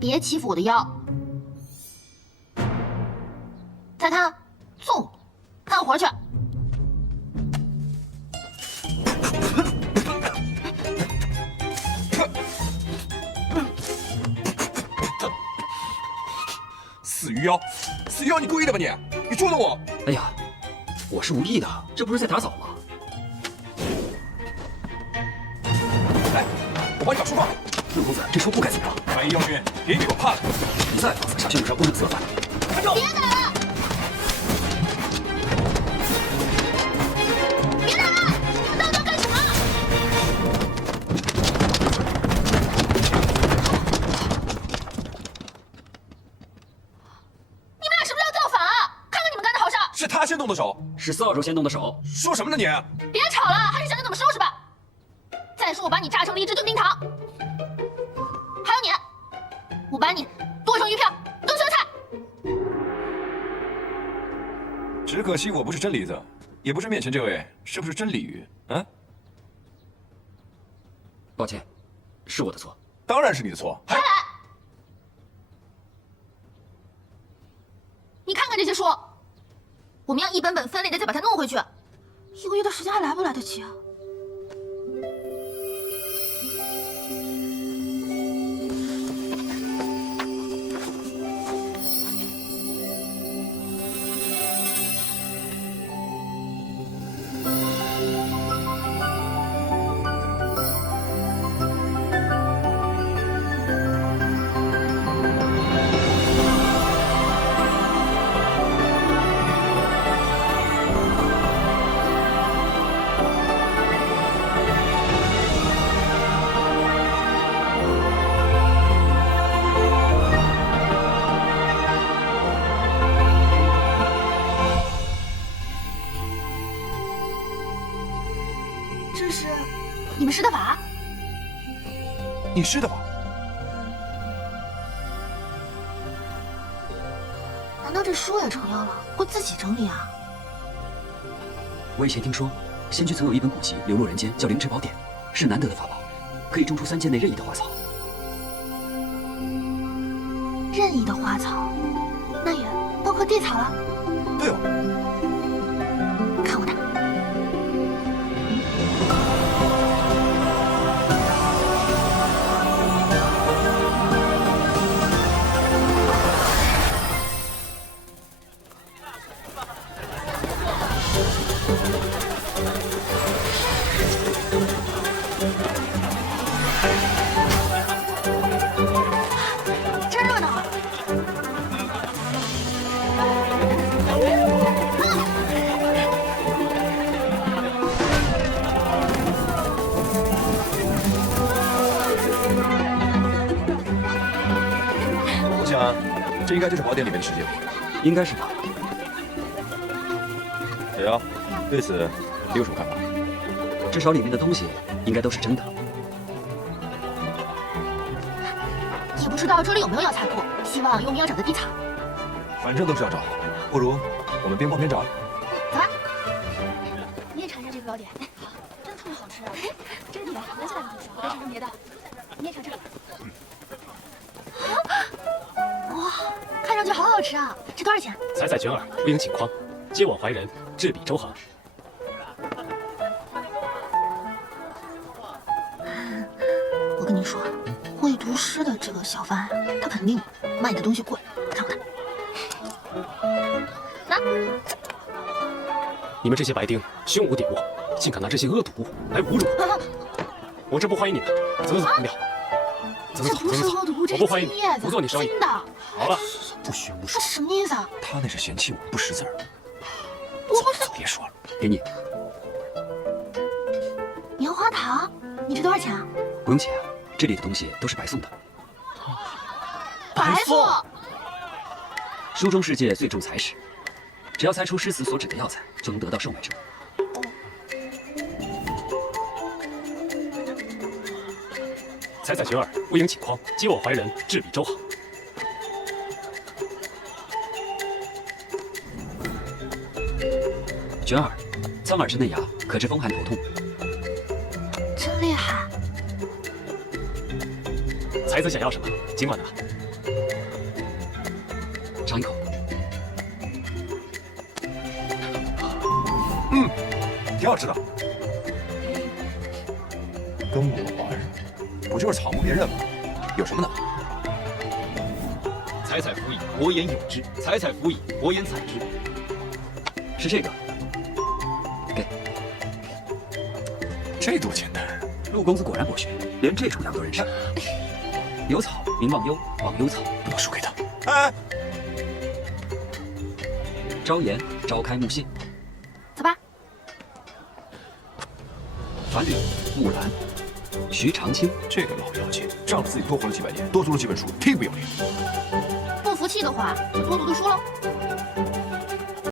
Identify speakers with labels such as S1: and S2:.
S1: 别欺负我的腰。再看，送你，干活去。
S2: 死鱼妖，死鱼妖，你故意的吧你？你捉弄我！
S3: 哎呀，我是无意的，这不是在打扫吗？
S2: 来，我帮你找书放。
S3: 陆公子，这书不该怎么样？
S2: 白衣妖君，别给我怕了！
S3: 你再放肆，小心有伤公主责罚。
S2: 看住！
S1: 别打了！别打了！你们到底要干什么？你们俩是不是要造反啊？看看你们干的好事！
S2: 是他先动的手，
S3: 是扫帚先动的手。
S2: 说什么呢你？
S1: 别吵了，还是想想怎么收拾吧。再说我把你榨成了一只炖冰糖，还有你，我把你剁成鱼片，炖酸菜。
S2: 只可惜我不是真梨子，也不是面前这位是不是真鲤鱼？啊？
S3: 抱歉，是我的错。
S2: 当然是你的错。
S1: 快来！你看看这些书，我们要一本本分类的再把它弄回去，1个月的时间还来不来得及啊？这是你们施的法？
S2: 你施的吧？
S1: 难道这书也成妖了？会自己整理啊？
S3: 我以前听说，仙居曾有一本古籍流落人间，叫《灵芝宝典》，是难得的法宝，可以种出3间内任意的花草。
S1: 任意的花草，那也包括地草了。
S2: 对哦。
S1: 看我的。真热闹！
S2: 我想，这应该就是宝典里面的世界。
S3: 应该是吧？
S2: 小妖，对此你有什么看法？
S3: 至少里面的东西应该都是真的。
S1: 也不知道这里有没有药材库，希望有我们要找的地草。
S2: 反正都是要找，不如我们边逛边找。
S1: 走吧。你也尝尝这个糕点，好，真的特别好吃。这个你来，拿下来的地方，别尝尝别的。你也尝尝。哇，看上去好好吃啊！这多少钱？
S4: 采采卷耳，不应顷筐，接往怀人，至彼周行。
S1: 我跟你说，会读诗的这个小贩，他肯定卖你的东西贵。看我的，拿。
S4: 你们这些白丁胸无鼎墨，竟敢拿这些恶毒物来侮辱我！我这不欢迎你们，走走走，掉。走走走，
S1: 这不是恶毒物，这是
S4: 我不欢迎你，
S1: 金叶子，
S4: 不做你生意。
S1: 金的。
S4: 好了，不许无视
S1: 这。什么意思啊？
S2: 他那是嫌弃我们不识字儿。
S1: 我不是
S2: 走，别说了。
S3: 给你，
S1: 棉花糖，你这多少钱啊？
S3: 不用钱啊，这里的东西都是白送的。
S1: 白送。
S3: 书中世界最重才识，只要猜出诗词所指的药材，就能得到售卖之物。
S4: 采采卷耳，不应顷筐，接往怀人，至彼周行。
S3: 卷耳，苍耳之嫩芽，可治风寒头痛。
S1: 真厉害！
S4: 才子想要什么，尽管拿。
S3: 尝一口。
S2: 挺好吃的。跟我玩，不就是草木别刃吗？有什么呢？
S4: 采采辅以博言有之，采采辅以博言采之。
S3: 是这个。给。
S2: 这多简单。
S3: 陆公子果然博学，连这种药都认识。有草名忘忧，忘忧草
S2: 不能输给他。哎，
S3: 朝颜朝开木信，
S1: 走吧。
S3: 樊吕、木兰、徐长卿，
S2: 这个老妖精仗着自己多活了几百年，多读了几本书，忒不要脸。
S1: 不服气的话，就多读读书喽。